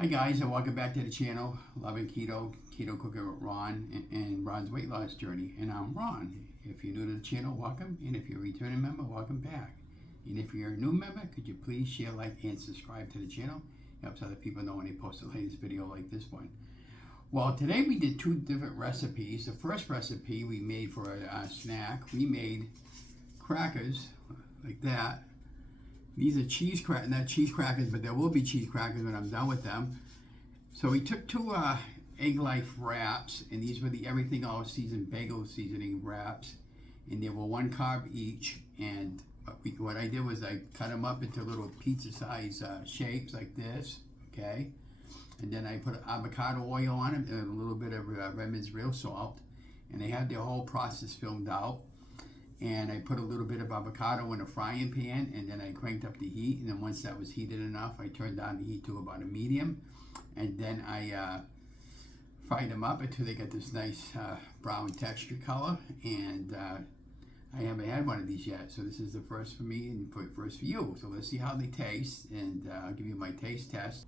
Hi guys, and welcome back to the channel. Loving Keto Cooking with Ron and Ron's weight loss journey. And I'm Ron. If you're new to the channel, welcome. And if you're a returning member, welcome back. And if you're a new member, could you please share, like, and subscribe to the channel? It helps other people know when they post the latest video like this one. Well, today we did two different recipes. The first recipe we made for a snack. We made crackers like that. These are not cheese crackers, but there will be cheese crackers when I'm done with them. So we took two Egg Life wraps, and these were the Everything All Season bagel seasoning wraps, and they were 1 carb each. And what I did was I cut them up into little pizza size shapes like this, okay? And then I put avocado oil on them and a little bit of Redman's real salt, and they had their whole process filmed out. And I put a little bit of avocado in a frying pan, and then I cranked up the heat, and then once that was heated enough, I turned down the heat to about a medium, and then I fried them up until they got this nice brown texture color. And I haven't had one of these yet, so this is the first for me and first for you. So let's see how they taste, and I'll give you my taste test.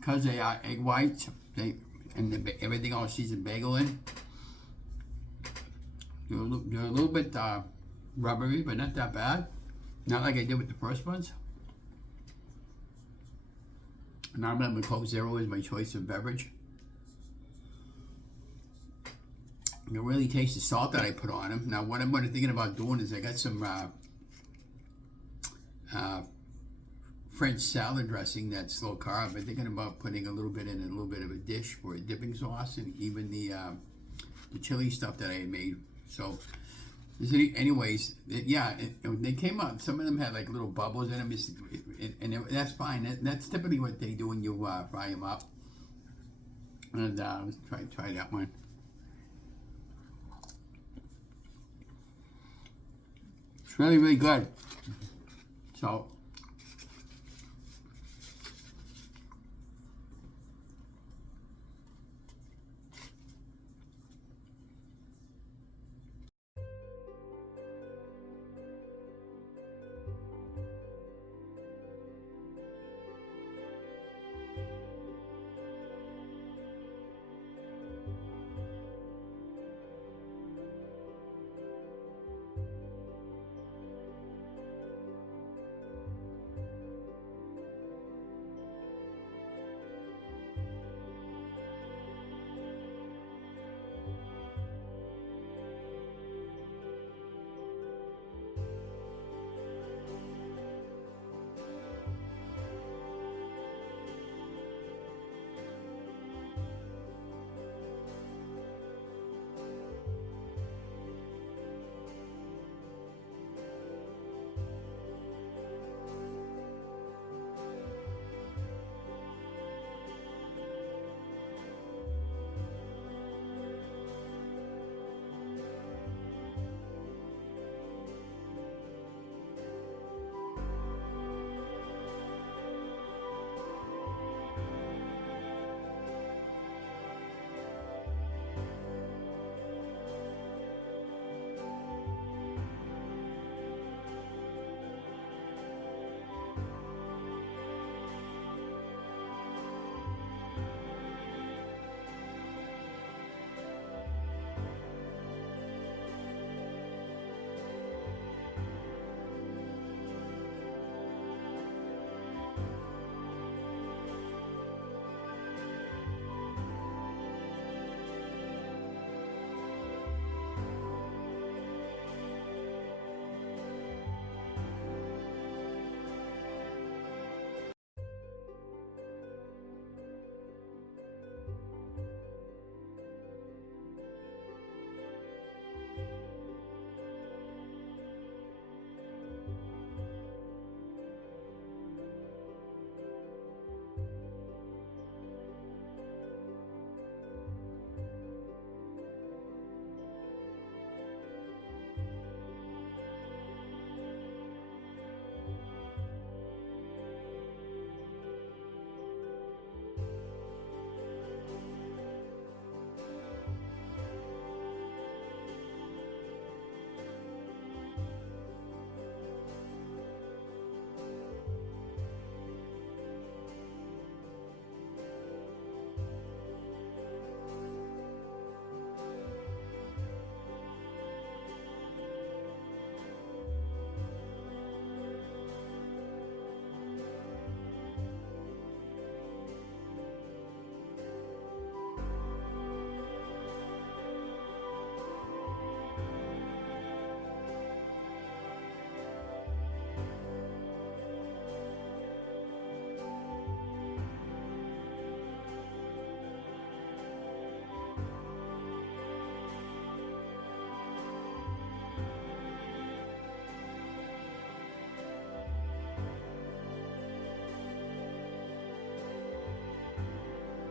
Because they are egg whites, and everything all seasoned bagel in, they're a little bit rubbery, but not that bad. Not like I did with the first ones. Now I'm going to Coke Zero as my choice of beverage. You can really taste the salt that I put on them. Now what I'm thinking about doing is I got some French salad dressing that's low carb. I'm thinking about putting a little bit in a little bit of a dish for a dipping sauce, and even the chili stuff that I had made. So, anyways, they came out. Some of them had like little bubbles in them, and that's fine. That's typically what they do when you fry them up. And let's try that one. It's really, really good. So